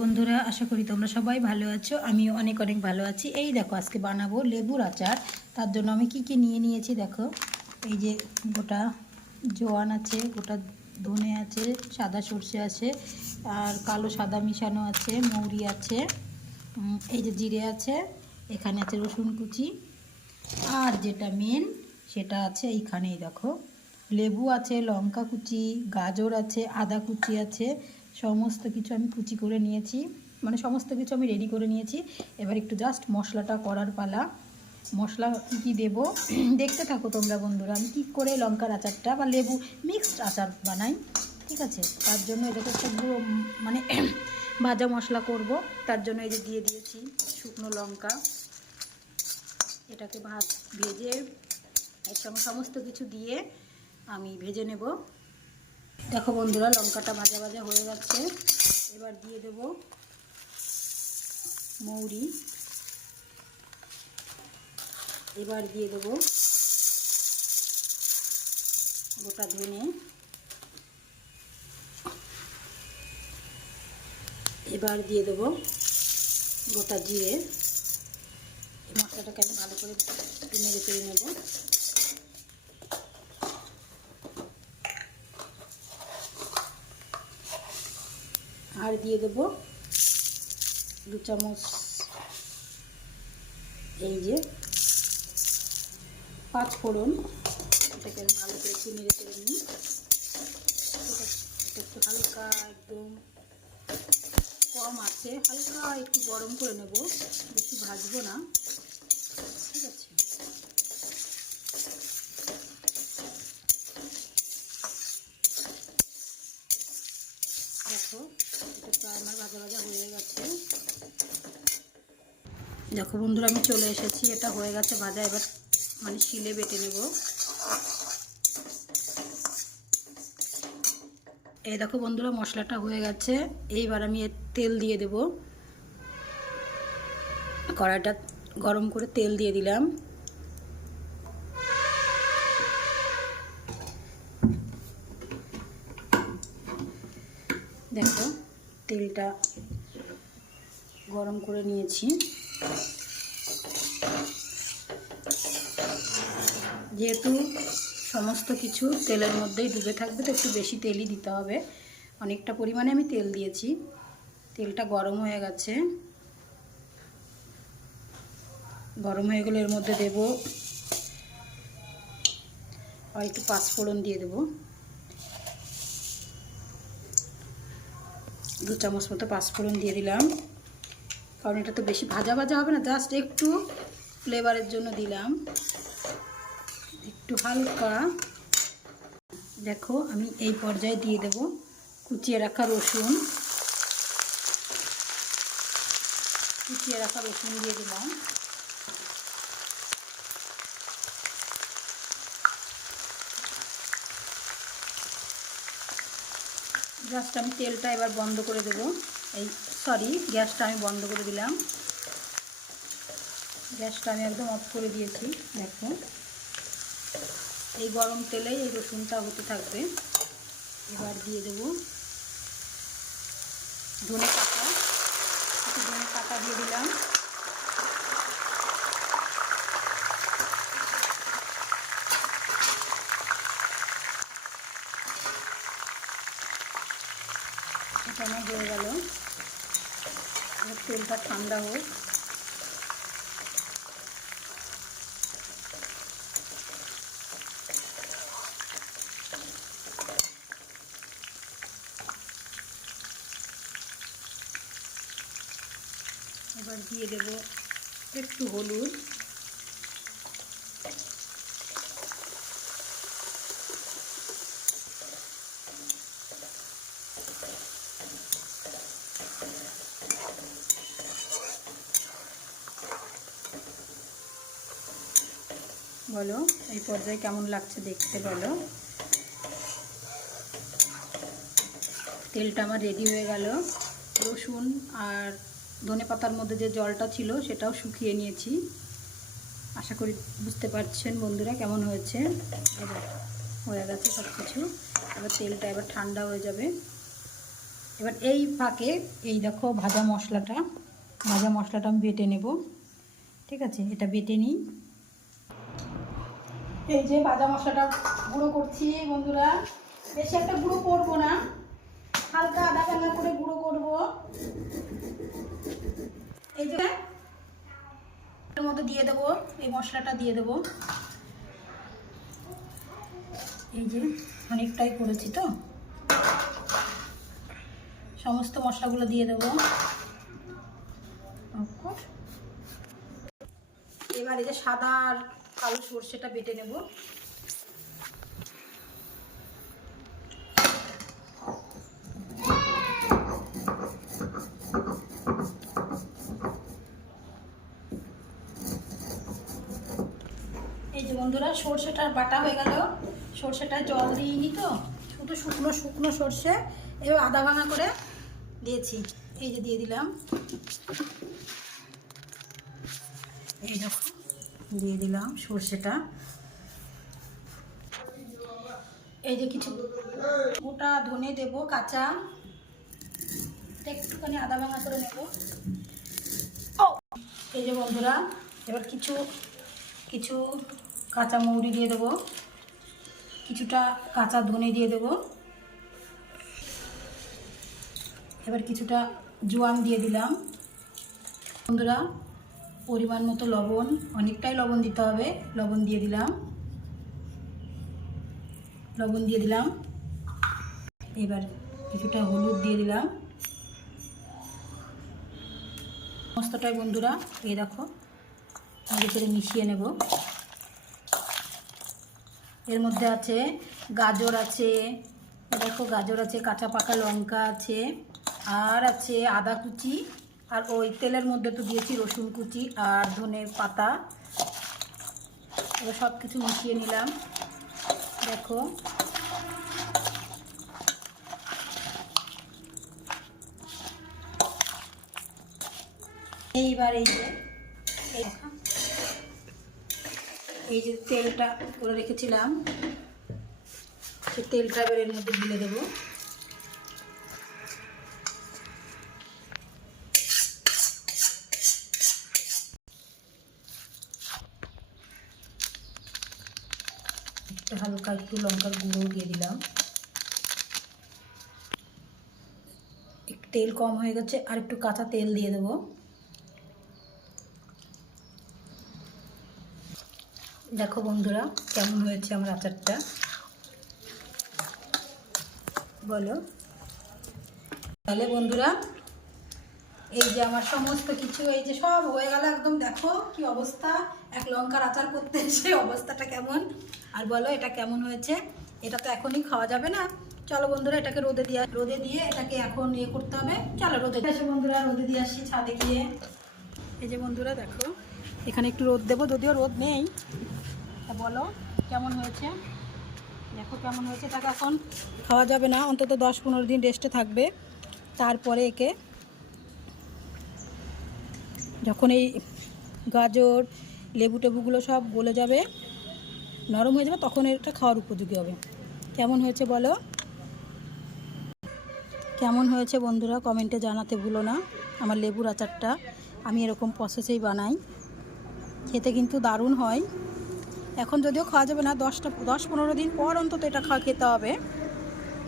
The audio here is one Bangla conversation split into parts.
বন্ধুরা, আশা করি তোমরা সবাই ভালো আছো। আমিও অনেক অনেক ভালো আছি। এই দেখো, আজকে বানাবো লেবুর আচার। তার জন্য আমি কি কি নিয়ে নিয়েছি দেখো। এই যে গোটা জোয়ান আছে, গোটা ধনে আছে, সাদা সর্ষে আছে, আর কালো সাদা মিশানো আছে, মৌরি আছে, এই যে জিরে আছে, এখানে আছে রসুন কুচি, আর যেটা মেন সেটা আছে এইখানেই দেখো, লেবু আছে, লঙ্কা কুচি, গাজর আছে, আদা কুচি আছে। সমস্ত কিছু আমি কুচি করে নিয়েছি, মানে সমস্ত কিছু আমি রেডি করে নিয়েছি। এবার একটু জাস্ট মশলাটা করার পালা। মশলা কী কী দেবো দেখতে থাকো তোমরা বন্ধুরা। আমি কী করে লঙ্কার আচারটা বা লেবু মিক্সড আচার বানাই, ঠিক আছে? তার জন্য এটাকে একটা গুঁড়ো মানে ভাজা মশলা করব। তার জন্য এই যে দিয়ে দিয়েছি শুকনো লঙ্কা। এটাকে ভেজে এর সঙ্গে সমস্ত কিছু দিয়ে আমি ভেজে নেব। দেখো বন্ধুরা, লঙ্কাটা ভাজা ভাজা হয়ে গেছে। এবার দিয়ে দেব মৌরি, এবার দিয়ে দেব গোটা ধনে, এবার দিয়ে দেব গোটা জিরে। এই মশলাটাকে আমি ভালো করে নেড়ে চেড়ে নেব। আর দিয়ে দেব 2 চামচ এই যে 5 ফোড়ন। এটাকে আমি ভালো করে একটু নেড়ে চেড়ে নিই। এটা একটু হালকা একদম কম আছে, হালকা একটু গরম করে নেব, বেশি ভাজবো না, ঠিক আছে? দেখো, এটা প্রায় আমার ভাজা ভাজা হয়ে গেছে। দেখো বন্ধুরা, আমি চলে এসেছি, এটা হয়ে গেছে ভাজা। এবার মানে শিলে বেটে নেব। এই দেখো বন্ধুরা, মশলাটা হয়ে গেছে। এইবার আমি এর তেল দিয়ে দেব। কড়াইটা গরম করে তেল দিয়ে দিলাম। দেখো, তেলটা গরম করে নিয়েছি। যেহেতু সমস্ত কিছু তেলের মধ্যেই ডুবে থাকবে, তো একটু বেশি তেলই দিতে হবে। অনেকটা পরিমাণে আমি তেল দিয়েছি। তেলটা গরম হয়ে গেছে। গরম হয়ে গেলে এর মধ্যে দেব আর একটু 5 ফোড়ন দিয়ে দেব। 2 চামচ মতো 5 ফোড়ন দিয়ে দিলাম, কারণ এটা তো বেশি ভাজা ভাজা হবে না, জাস্ট একটু ফ্লেভারের জন্য দিলাম, একটু হালকা। দেখো, আমি এই পর্যায়ে দিয়ে দেব কুচিয়ে রাখা রসুন। কুচিয়ে রাখা রসুন দিয়ে দিলাম। জাস্ট আমি তেলটা এবার বন্ধ করে দেব। গ্যাসটা আমি বন্ধ করে দিলাম। গ্যাসটা আমি একদম অফ করে দিয়েছি। দেখো, এই গরম তেলেই এই রসুনটা হতে থাকবে। এবার দিয়ে দেব ধনে পাতা। একটু ধনে পাতা দিয়ে দিলাম। এটা আমার হয়ে গেল। এবার তেলটা ঠান্ডা হোক। এবার দিয়ে দেব একটু হলুদ, বলো এই পর্যায়ে কেমন লাগছে দেখতে, বলো। তেলটা আমার রেডি হয়ে গেল। রসুন আর ধনে পাতার মধ্যে যে জলটা ছিল সেটাও শুকিয়ে নিয়েছি। আশা করি বুঝতে পারছেন বন্ধুরা কেমন হয়েছে। এবার হয়ে গেছে সব কিছু। এবার তেলটা এবার ঠান্ডা হয়ে যাবে। এবার এই ফাঁকে এই দেখো ভাজা মশলাটা আমি বেটে নেব। ঠিক আছে, এটা বেটে নিই। এই যে ভাজা মশলাটা গুঁড়ো করছি বন্ধুরা, বেশি একটা গুঁড়ো করবো না, হালকা আদা ভাঙা করে গুঁড়ো করব। এই যে এর মধ্যে দিয়ে দেবো, এই মশলাটা দিয়ে দেবো। এই যে অনেকটাই করেছি তো, সমস্ত মশলাগুলো দিয়ে দেবো। এবার এই যে সাদা আর কালো সর্ষেটা বেটে নেব। এই যে বন্ধুরা সর্ষেটার বাটা হয়ে গেল, সর্ষেটা জল দিইনি তো, শুধু শুকনো শুকনো সর্ষে এবার আদা ভাঙা করে দিয়েছি। এই যে দিয়ে দিলাম, এই দেখো দিয়ে দিলাম সর্ষেটা। এই যে কিছু গোটা ধনে দেবো কাঁচা, একটুখানি আদা ভাঙা করে নেব। এই যে বন্ধুরা এবার কিছু কিছু কাঁচা মৌরি দিয়ে দেবো, কিছুটা কাঁচা ধনে দিয়ে দেবো, এবার কিছুটা জোয়ান দিয়ে দিলাম। বন্ধুরা পরিমাণ মতো লবণ, অনেকটাই লবণ দিতে হবে, লবণ দিয়ে দিলাম। এবার কিছুটা হলুদ দিয়ে দিলাম। সমস্তটাই বন্ধুরা এই দেখো আগে করে মিশিয়ে নেব। এর মধ্যে আছে গাজর আছে, দেখো গাজর আছে, কাঁচা পাকা লঙ্কা আছে, আর আছে আদা কুচি, আর ওই তেলের মধ্যে তো দিয়েছি রসুন কুচি আর ধনে পাতা। এবার সব কিছু মিশিয়ে নিলাম। দেখো এইবার এই যে তেলটা করে রেখেছিলাম, সেই তেলটা এবার এর মধ্যে ঢেলে দেবো। হালকা একটু লঙ্কার গুঁড়ো দিয়ে দিলাম। একটু তেল কম হয়ে গেছে, আর একটু কাঁচা তেল দিয়ে দেবো। দেখো বন্ধুরা কেমন হয়েছে আমার আচারটা, বলো। তাহলে বন্ধুরা এই যে আমার সমস্ত কিছু এই যে সব হয়ে গেল একদম। দেখো কি অবস্থা, এক লঙ্কার আচার করতে এসে অবস্থাটা কেমন, আর বলো এটা কেমন হয়েছে। এটা তো এখনই খাওয়া যাবে না, চলো বন্ধুরা এটাকে রোদে দিয়ে এটাকে এখন ইয়ে করতে হবে। চলো রোদে আসো বন্ধুরা, রোদে দিয়ে আসছি ছাদে গিয়ে। এই যে বন্ধুরা দেখো এখানে একটু রোদ দেবো, যদিও রোদ নেই। তা বলো কেমন হয়েছে, দেখো কেমন হয়েছে। এটাকে এখন খাওয়া যাবে না, অন্তত 10-15 দিন রেস্টে থাকবে। তারপরে একে যখন এই গাজর লেবু টেবুগুলো সব গলে যাবে, নরম হয়ে যাবে, তখন এটা খাওয়ার উপযোগী হবে। কেমন হয়েছে বলো, কেমন হয়েছে বন্ধুরা কমেন্টে জানাতে ভুলো না। আমার লেবুর আচারটা আমি এরকম প্রসেসেই বানাই, খেতে কিন্তু দারুণ হয়। এখন যদিও খাওয়া যাবে না, 10-15 দিন পর অন্তত এটা খেতে হবে।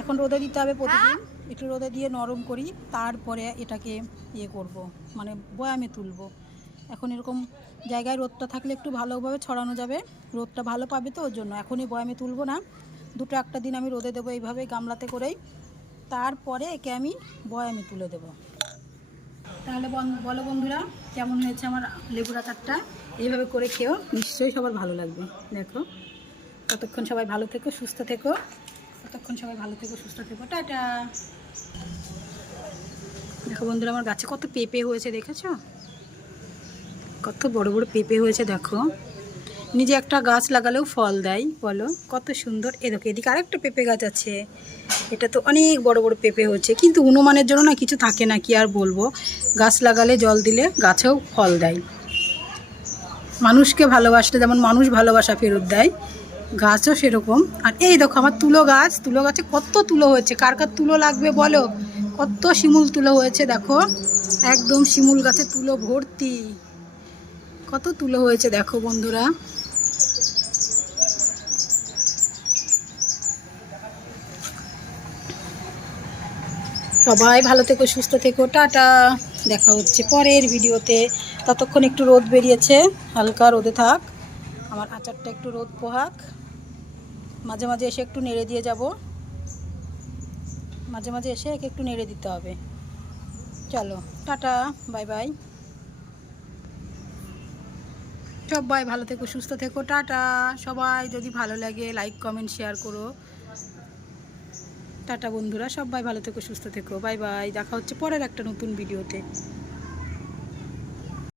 এখন রোদে দিতে হবে প্রতিদিন, একটু রোদে দিয়ে নরম করি, তারপরে এটাকে ইয়ে করব, মানে বয়ামে তুলব। এখন এরকম জায়গায় রোদটা থাকলে একটু ভালোভাবে ছড়ানো যাবে, রোদটা ভালো পাবে, তো ওর জন্য এখনই বয়ামে তুলব না, 2-1 দিন আমি রোদে দেবো এইভাবে গামলাতে করেই, তারপরে একে আমি বয়ামে তুলে দেব। তাহলে বলো বন্ধুরা কেমন হয়েছে আমার লেবুর আচারটা, এইভাবে করে খেও, নিশ্চয়ই সবার ভালো লাগবে। দেখো ততক্ষণ সবাই ভালো থেকো, সুস্থ থেকো, টাটা। দেখো বন্ধুরা আমার গাছে কত পেঁপে হয়েছে, দেখেছো কত বড় বড় পেঁপে হয়েছে। দেখো নিজে একটা গাছ লাগালেও ফল দেয়, বলো কত সুন্দর। দেখো এদিকে আরেকটা পেঁপে গাছ আছে, এটা তো অনেক বড় বড় পেঁপে হচ্ছে, কিন্তু হনুমানের জন্য না কিছু থাকে না, কি আর বলবো। গাছ লাগালে জল দিলে গাছেও ফল দেয়। মানুষকে ভালোবাসলে যেমন মানুষ ভালোবাসা ফেরত দেয়, গাছও সেরকম। আর এই দেখো আমার তুলো গাছে কত তুলো হয়েছে, কার কার তুলো লাগবে বলো, কত শিমুল তুলো হয়েছে দেখো, একদম শিমুল গাছে তুলো ভর্তি। কত তুলো হয়েছে দেখো বন্ধুরা। সবাই ভালো থেকো, সুস্থ থেকো, টাটা। দেখা হচ্ছে পরের ভিডিওতে। ততক্ষণ একটু রোদ বেরিয়েছে, হালকা রোদে থাক, আমার আচারটা একটু রোদ পোহাক। মাঝে মাঝে এসে একটু নেড়ে দিয়ে যাব, মাঝে মাঝে এসে একে একটু নেড়ে দিতে হবে। চলো টাটা, বাই বাই। সবাই ভালো থেকো, সুস্থ থেকো, টাটা। সবাই যদি ভালো লাগে লাইক কমেন্ট শেয়ার করো। টাটা বন্ধুরা, সবাই ভালো থেকো, সুস্থ থেকো, বাই বাই। দেখা হচ্ছে পরের একটা নতুন ভিডিওতে।